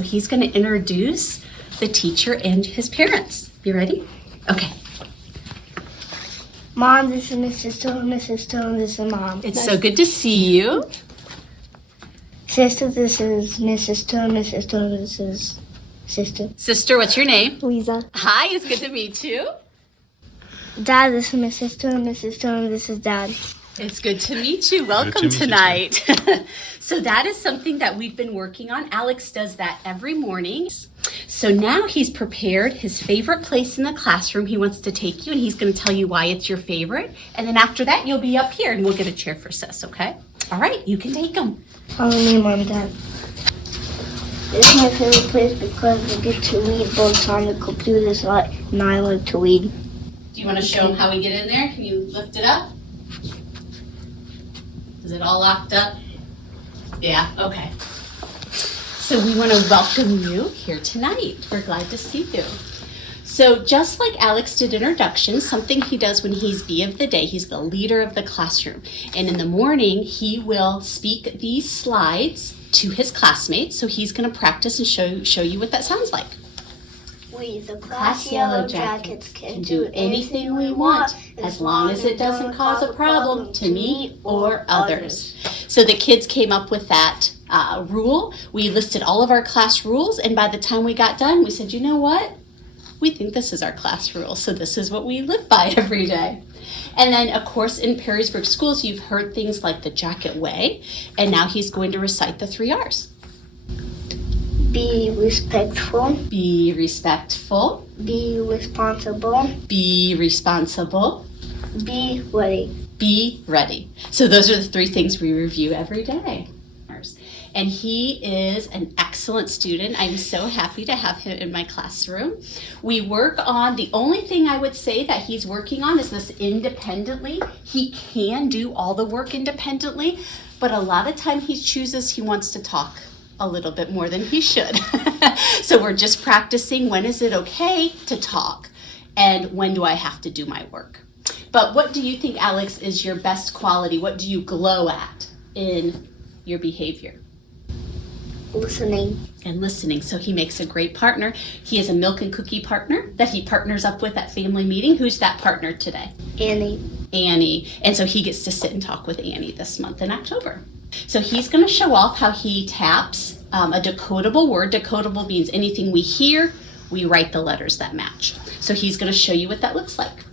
So he's going to introduce the teacher and his parents. You ready? Okay. Mom, this is Mrs. Stone, Mrs. Stone, this is Mom. It's so good to see you. Sister, this is Mrs. Stone, Mrs. Stone, this is Sister. Sister, what's your name? Louisa. Hi, it's good to meet you. Dad, this is Mrs. Stone, Mrs. Stone, this is Dad. It's good to meet you. Welcome to meet you, tonight. So that is something that we've been working on. Alex does that every morning. So now he's prepared his favorite place in the classroom. He wants to take you and he's going to tell you why it's your favorite. And then after that, you'll be up here and we'll get a chair for Sis, okay? All right, you can take him. Follow me, Mom, Dad. This is my favorite place because we get to read books on the computers and I like to read. Do you want to show him how we get in there? Can you lift it up? Is it all locked up? Yeah, okay. So we want to welcome you here tonight. We're glad to see you. So just like Alex did introductions, something he does when he's B of the day, he's the leader of the classroom. And in the morning, he will speak these slides to his classmates. So he's going to practice and show you what that sounds like. We, the class yellow jackets, can do anything we want as long as it doesn't cause a problem to me or others. So the kids came up with that rule. We listed all of our class rules, and by the time we got done, we said, you know what? We think this is our class rule, so this is what we live by every day. And then, of course, in Perrysburg schools, you've heard things like the Jacket Way, and now he's going to recite the 3 R's. Be respectful. Be respectful. Be responsible. Be responsible. Be ready. Be ready. So those are the 3 things we review every day. And he is an excellent student. I'm so happy to have him in my classroom. We work on, the only thing I would say that he's working on is this independently. He can do all the work independently, but a lot of time he chooses he wants to talk a little bit more than he should. So we're just practicing when is it okay to talk and when do I have to do my work. But what do you think, Alex, is your best quality? What do you glow at in your behavior? Listening. And listening. So he makes a great partner. He is a milk and cookie partner that he partners up with at family meeting. Who's that partner today? Annie. And so he gets to sit and talk with Annie this month in October. So he's going to show off how he taps a decodable word. Decodable means anything we hear, we write the letters that match. So he's going to show you what that looks like.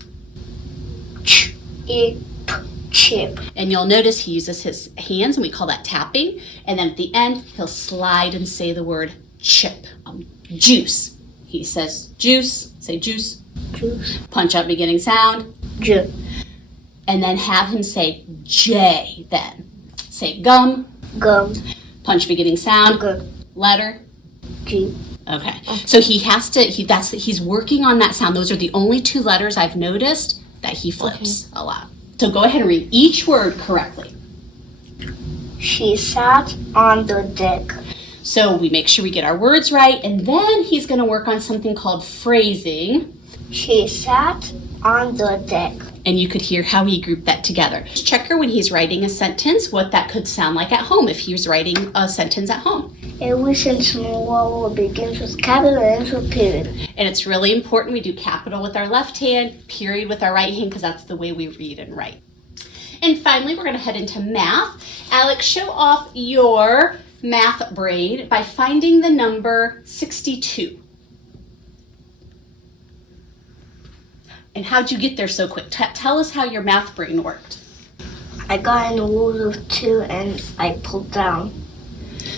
Chip. And you'll notice he uses his hands, and we call that tapping. And then at the end, he'll slide and say the word chip. Juice. He says juice. Say juice. Juice. Punch up beginning sound. J. And then have him say J then. Say gum. Gum. Punch beginning sound. G. Letter. G. Okay. So he has to, he's working on that sound. Those are the only 2 letters I've noticed that he flips a lot. So go ahead and read each word correctly. She sat on the deck. So we make sure we get our words right, and then he's going to work on something called phrasing. She sat on the deck. And you could hear how he grouped that together. Check her when he's writing a sentence, what that could sound like at home if he was writing a sentence at home. Every sentence begins with capital and ends with period. And it's really important we do capital with our left hand, period with our right hand, because that's the way we read and write. And finally, we're going to head into math. Alex, show off your math brain by finding the number 62. And how'd you get there so quick? Tell us how your math brain worked. I got in the rules of 2 and I pulled down.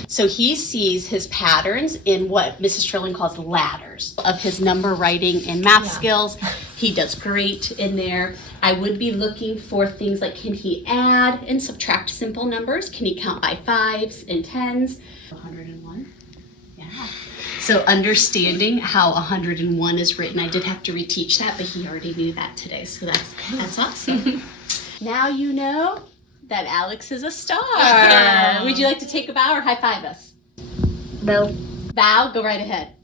So he sees his patterns in what Mrs. Trilling calls ladders of his number writing and math skills. He does great in there. I would be looking for things like, can he add and subtract simple numbers? Can he count by 5s and 10s? 101. Yeah. So understanding how 101 is written, I did have to reteach that, but he already knew that today. So that's awesome. Now you know that Alex is a star. Would you like to take a bow or high five us? Bow. Bow, go right ahead.